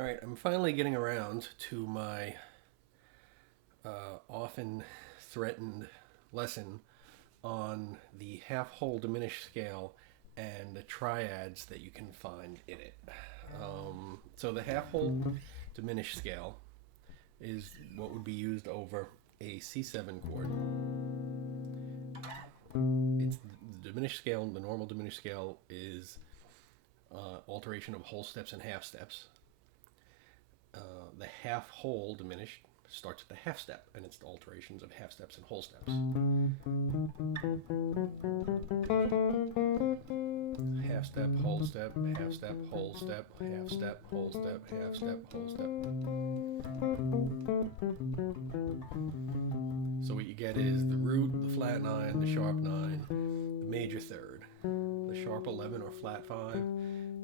All right, I'm finally getting around to my often threatened lesson on the half whole diminished scale and the triads that you can find in it. So the half whole diminished scale is what would be used over a C7 chord. It's the diminished scale. The normal diminished scale is alteration of whole steps and half steps. The half whole diminished starts at the half step, and it's the alterations of half steps and whole steps. Half step, whole step, half step, whole step, half step, whole step, half step, whole step. So what you get is the root, the flat 9, the sharp 9, the major third, the sharp 11 or flat 5,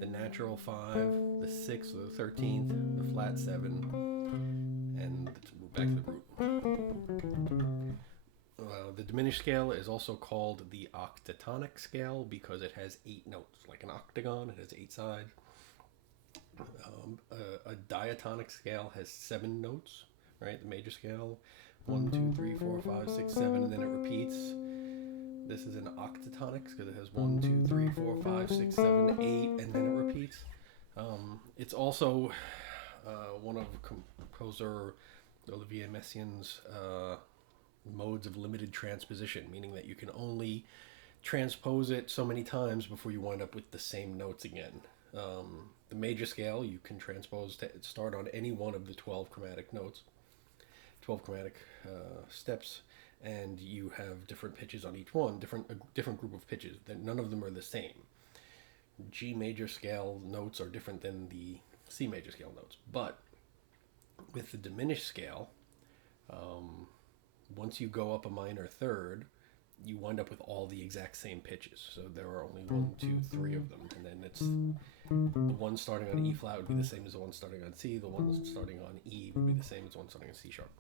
the natural 5, the 6 or the 13th, the flat 7, and back to the root. The diminished scale is also called the octatonic scale because it has 8 notes. Like an octagon, it has 8 sides. A diatonic scale has 7 notes, right? The major scale, 1, 2, 3, 4, 5, 6, 7, and then it repeats. This is an octatonic because it has 1, 2, 3, 4, 5, 6, 7, 8, and then it repeats. It's also one of composer Olivier Messiaen's modes of limited transposition, meaning that you can only transpose it so many times before you wind up with the same notes again. The major scale, you can transpose to start on any one of the 12 chromatic notes, 12 chromatic steps, and you have different pitches on each one, different group of pitches. That none of them are the same. G major scale notes are different than the C major scale notes, but with the diminished scale, once you go up a minor third, you wind up with all the exact same pitches. So there are only 1, 2, 3 of them, and then it's the one starting on E flat would be the same as the one starting on C. The one starting on E would be the same as the one starting on C sharp.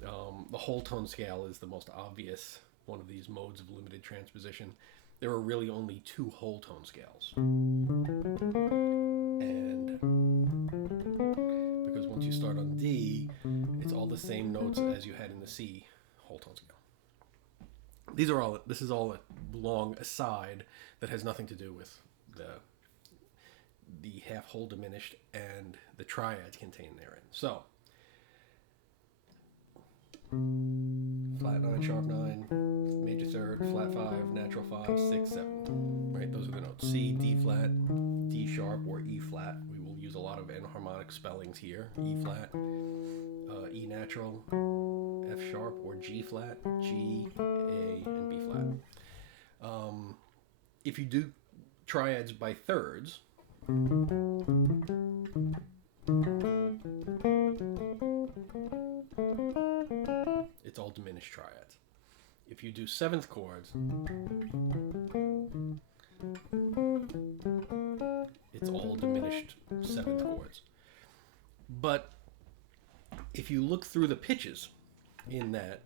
The whole tone scale is the most obvious one of these modes of limited transposition. There are really only 2 whole tone scales, and because once you start on D, it's all the same notes as you had in the C whole tone scale. This is all a long aside that has nothing to do with the half whole diminished and the triads contained therein. So flat 9, sharp 9, major third, flat 5, natural 5, 6, 7. Right, those are the notes. C, D flat, D sharp, or E flat. We will use a lot of enharmonic spellings here. E flat, E natural, F sharp, or G flat, G, A, and B flat. If you do triads by thirds, it's all diminished triads. If you do 7th chords, it's all diminished 7th chords. But if you look through the pitches in that,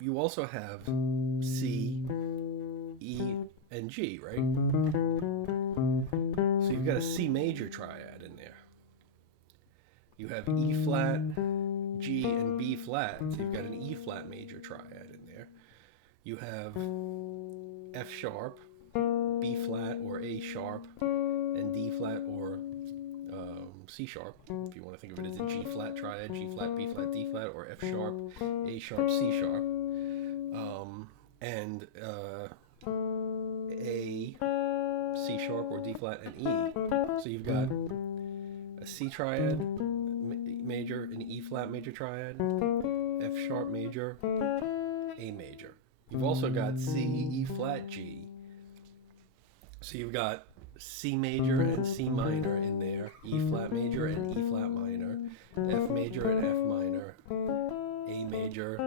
you also have C, E, and G, right? So you've got a C major triad in there. You have E flat, G, and B flat, so you've got an E flat major triad in there. You have F sharp, B flat or A sharp, and D flat or C sharp, if you want to think of it as a G flat triad, G flat, B flat, D flat, or F sharp, A sharp, C sharp, and A, C sharp, or D flat, and E. So you've got a C triad major, an E flat major triad, F sharp major, A major. You've also got C, E flat, G. So you've got C major and C minor in there, E flat major and E flat minor, F major and F minor, A major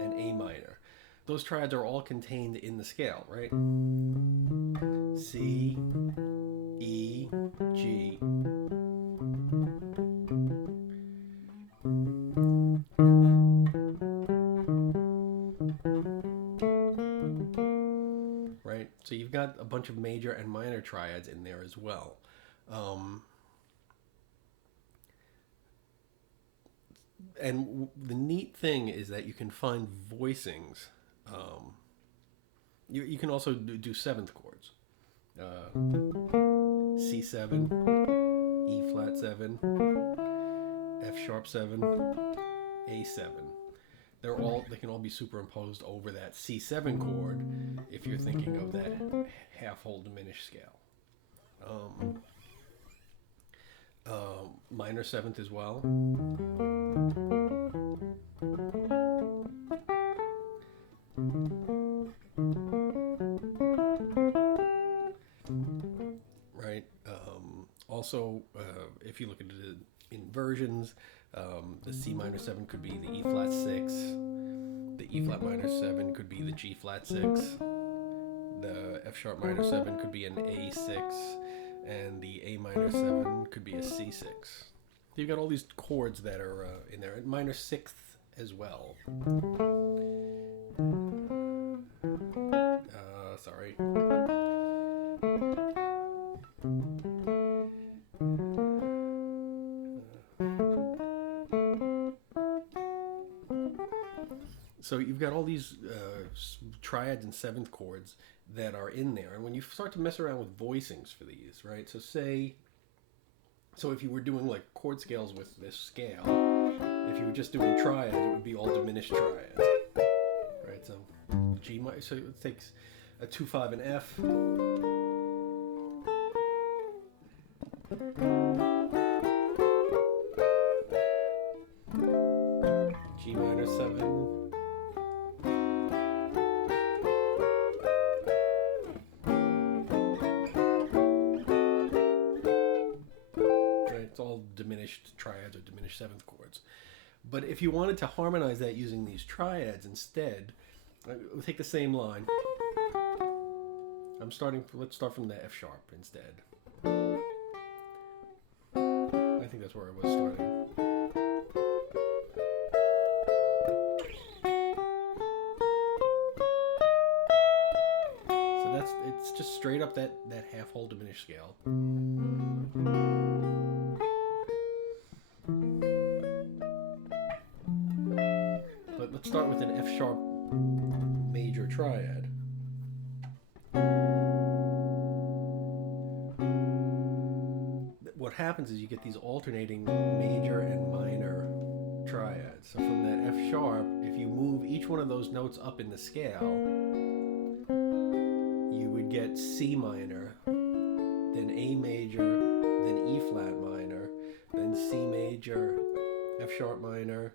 and A minor. Those triads are all contained in the scale, right? C, E, G. Right? So you've got a bunch of major and minor triads in there as well. the neat thing is that you can find voicings. You can also do seventh chords. C7, E flat 7, F sharp 7, A7. They can all be superimposed over that C7 chord if you're thinking of that half whole diminished scale. Minor seventh as well. Right. Also, if you look at it in versions, the C minor 7 could be the E flat 6. The E flat minor 7 could be the G flat 6. The F sharp minor 7 could be an A6. And the A minor 7 could be a C6. So you've got all these chords that are in there. And minor sixth as well. Sorry. So you've got all these triads and seventh chords that are in there, and when you start to mess around with voicings for these, right? So if you were doing like chord scales with this scale, if you were just doing triads, it would be all diminished triads, right? So G minor. So it takes a 2-5 and F. G minor 7. Diminished triads or diminished seventh chords. But if you wanted to harmonize that using these triads instead, we'll take the same line. Let's start from the F sharp instead. I think that's where I was starting. So it's just straight up that half whole diminished scale. Let's start with an F sharp major triad. What happens is you get these alternating major and minor triads. So from that F sharp, if you move each one of those notes up in the scale, you would get C minor, then A major, then E flat minor, then C major, F sharp minor,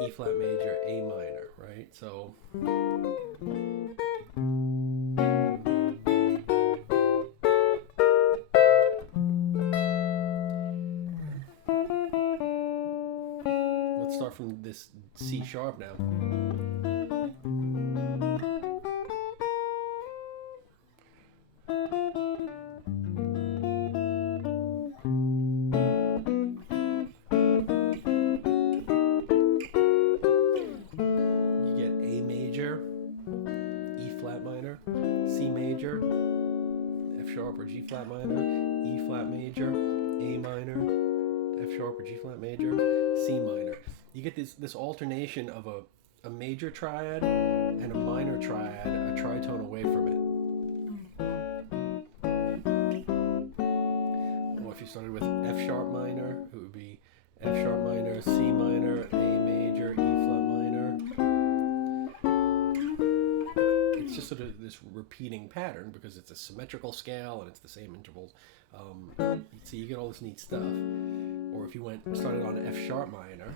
E flat major, A minor, right? So let's start from this C sharp now. Or G flat minor, E flat major, A minor, F sharp or G flat major, C minor. You get this alternation of a major triad and a minor triad, a tritone away from it. Well, if you started with F sharp minor, it would be F sharp minor, C minor, A major, E flat minor. It's just sort of this repeating pattern because it's a symmetrical scale and it's the same intervals. So you get all this neat stuff. Or if you started on F sharp minor,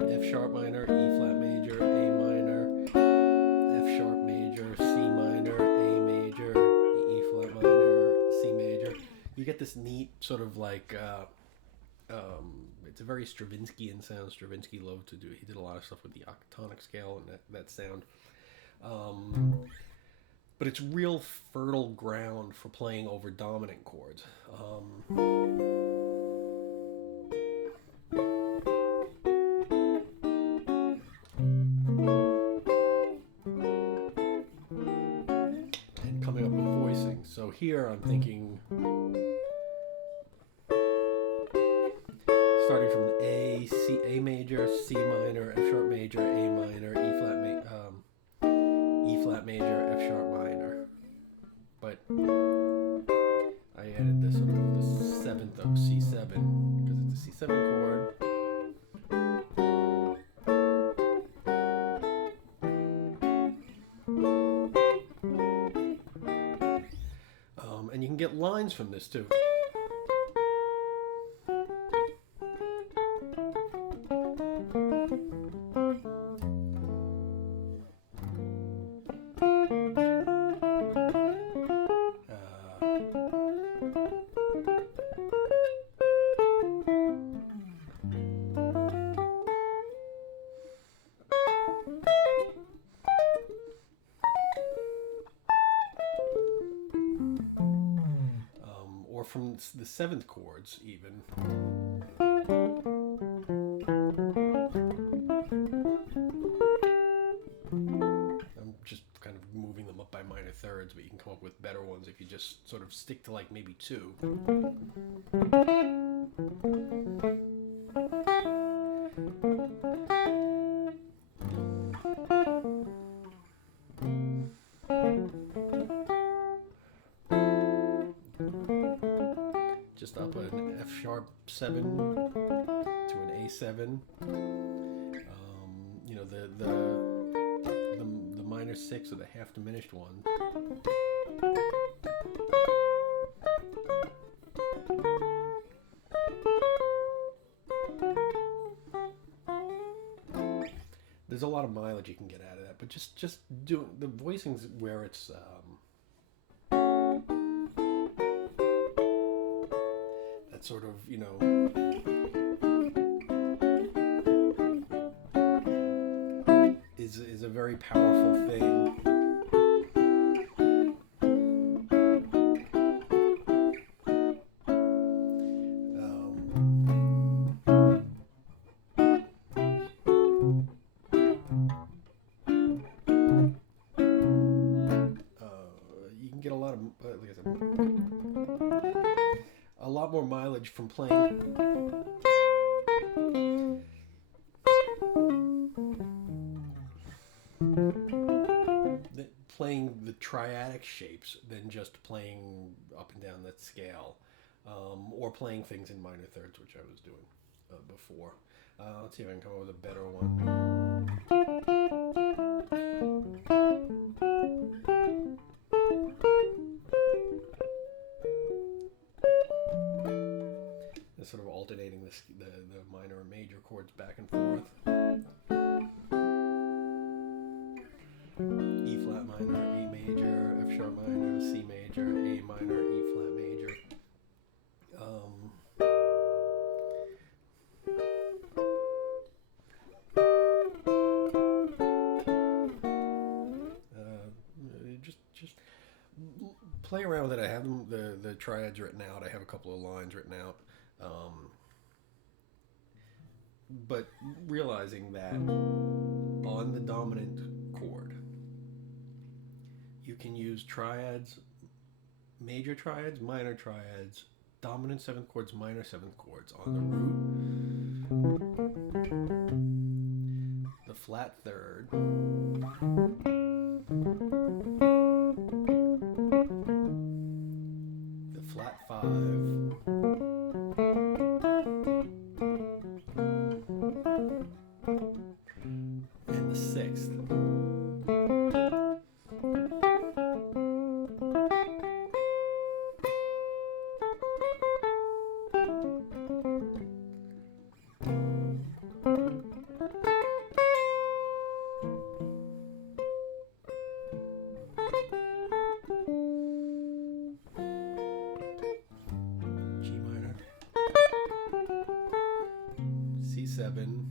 F sharp minor, E flat major, A minor, F sharp major, C minor, A major, E flat minor, C major. You get this neat sort of like it's a very Stravinskyan sound. Stravinsky loved to do. He did a lot of stuff with the octonic scale and that sound. But it's real fertile ground for playing over dominant chords. here I'm thinking starting from A, C, A major, C minor, F sharp major, A minor, E flat major, F sharp minor. But I added this sort of the seventh of C7 because it's a C7 chord. And you can get lines from this too. Or from the seventh chords even. I'm just kind of moving them up by minor thirds, but you can come up with better ones if you just sort of stick to like maybe two. Just up an F sharp 7 to an A7. You know, the minor 6 or the half diminished one. There's a lot of mileage you can get out of that, but just doing the voicings where it's that sort of, you know, is a very powerful thing. You can get a lot of, like I said, a lot more mileage from playing the triadic shapes than just playing up and down that scale, or playing things in minor thirds, which I was doing before. Let's see if I can come up with a better one. Sort of alternating the minor and major chords back and forth. E flat minor, A major, F sharp minor, C major, A minor, E flat major. Just play around with it. I have them, the triads written out. I have a couple of lines written out. But realizing that on the dominant chord, you can use triads, major triads, minor triads, dominant seventh chords, minor seventh chords on the root, the flat third, the flat 5, and the 6th. G minor, C7,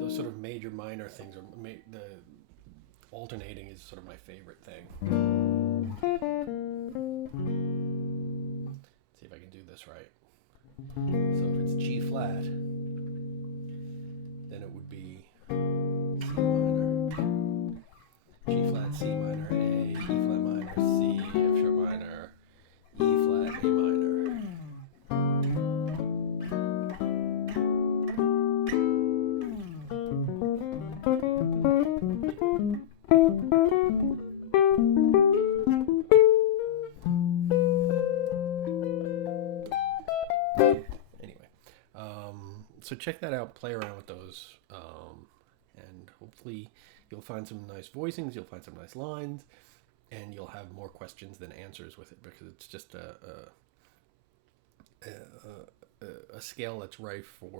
those sort of major minor things are alternating is sort of my favorite thing. Let's see if I can do this right. So if it's G flat, then it would be C minor, G flat, C minor, A, E flat minor, C, F sharp minor, E flat, A minor. So check that out, play around with those, and hopefully you'll find some nice voicings, you'll find some nice lines, and you'll have more questions than answers with it, because it's just a scale that's ripe for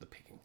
the picking.